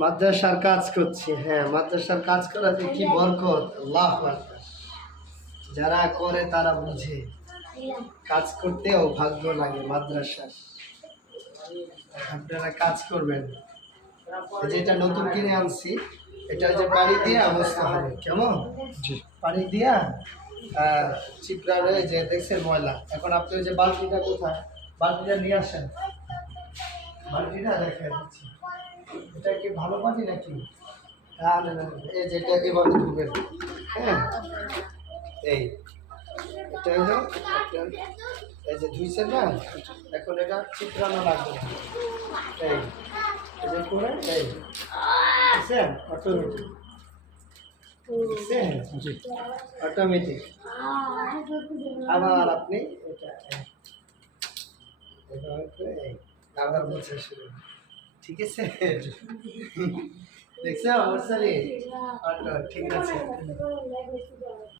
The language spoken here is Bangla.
মাদ্রাসার কাজ করছি, হ্যাঁ মাদ্রাসার কাজ করাতে কি বরকত, আল্লাহু আকবার। যারা করে তারা বুঝে, কাজ করতেও ভাগ্য লাগে মাদ্রাসার। আপনারা কাজ করবেন। যেটা নতুন কিনে আনছি, এটা যে পানি দিয়ে অবস্থা হবে, কেমন? জি। পানি দিয়া চিপড়া রয়ে যে দেখছেন ময়লা। এখন আপনি ওই যে বালতিটা কোথায়, বালতিটা নিয়ে আসেন, বালতিটা দেখা দিচ্ছি। এটা কি ভালো পানি নাকি? না না না, এই যেটা এভাবে ধুবেন, হ্যাঁ এই এটা হলো আপনার, এই যে ধুইছেন না, এখন এটা চিত্রানো লাগবে না। এই এই যে করে এই বুঝছেন, অটোমেটিক, বুঝছেন, জি। অটোমেটিক। আবার আপনি এটা এভাবে করে এই আবার মোছা শুরু, ঠিক আছে? দেখছো অবস্থা, অটো ঠিক আছে।